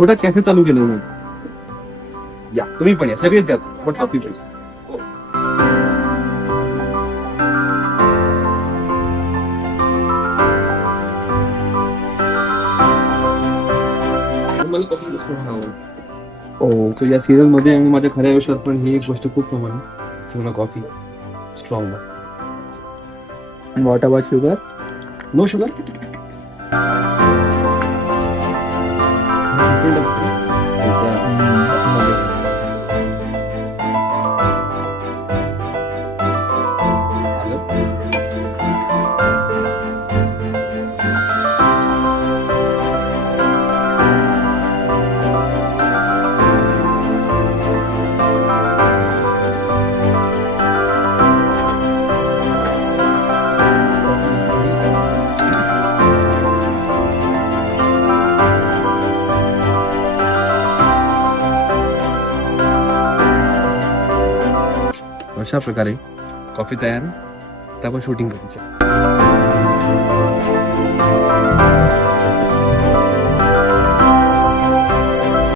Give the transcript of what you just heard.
छोटा कॅफे चालू केलं मी. या तुम्ही पण या, सगळेच या, पण कॉफी पाहिजे. मला कॉफी जास्त आवडते. हो, सो या सिरियल मध्ये आणि माझ्या खऱ्या आयुष्यात पण ही एक गोष्ट खूप कॉमन आहे. मला coffee strong. What about sugar? No sugar. अशा प्रकारे कॉफी तयार. आता आपण शूटिंग करायचं.